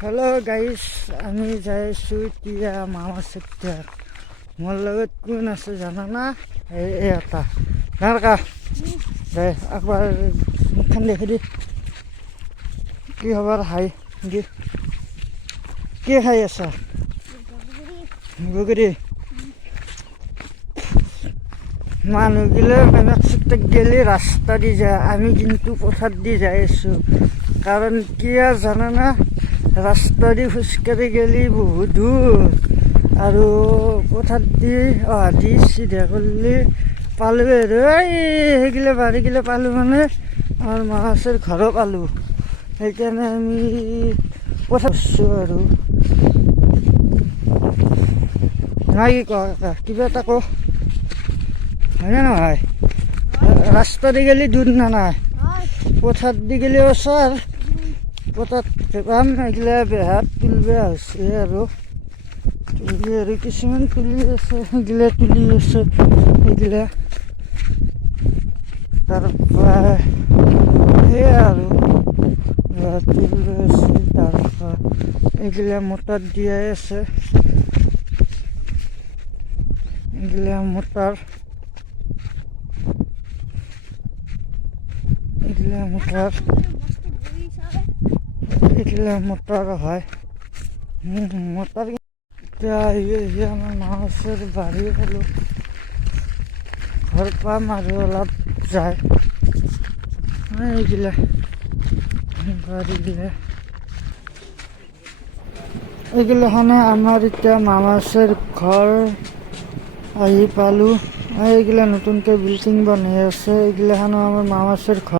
Hello' guys, আমি যাই আছোঁ এতিয়া মামা চেক্টাৰ। মোৰ লগত কোন আছে জানানা? এই এটা নাৰকা দে একবাৰ মুখখন দেখি দি। কি খবৰ? হাই দি। কি খাই আছা? বগৰী। মানুহগিলা বেলেগ চেক্টাৰত গেলি ৰাস্তা দি যায়, আমি কিন্তু পথাৰ দি যাই আছোঁ। কাৰণ কিয় জানানা? ৰাস্তা দি খোজকাঢ়ি গেলি বহুত দূৰ আৰু পথাৰ দি অহা দি চিধা কৰিলে পালোঁ আৰু সেইগিলা বাৰীগিলা পালোঁ মানে আমাৰ মাছৰ ঘৰো পালোঁ। সেইকাৰণে আমি পথাৰ আছোঁ আৰু নাই কি কয় কিবা এটা কওঁ, হয়নে নহয়? ৰাস্তা দি গেলি দূৰ নাই, পথাৰ দি গেলি ওচৰ। পথাৰত পাম এইগিলা বেহাত তুলিব হৈছে আৰু তুলি আৰু কিছুমান তুলি আছে, সেইগিলা তুলি আছে সেইগিলা। তাৰপৰা সেয়া আৰু তুলি আছে। তাৰপৰা এইগিলা মটাৰ দিয়াই আছে, এইগিলা মটাৰ এইগিলা মটাৰ হয়। মটাৰ এতিয়া আমাৰ মাছৰ বাৰী খালোঁ, ঘৰ পাম আৰু অলপ যায় এইগিলা বাৰীগিলা। এইগিলাখনে আমাৰ এতিয়া মামাছৰ ঘৰ আহি পালোঁ। এইগিলা নতুনকৈ বিল্ডিং বনাই আছে, এইগিলাখনো আমাৰ মামাছৰ ঘৰ।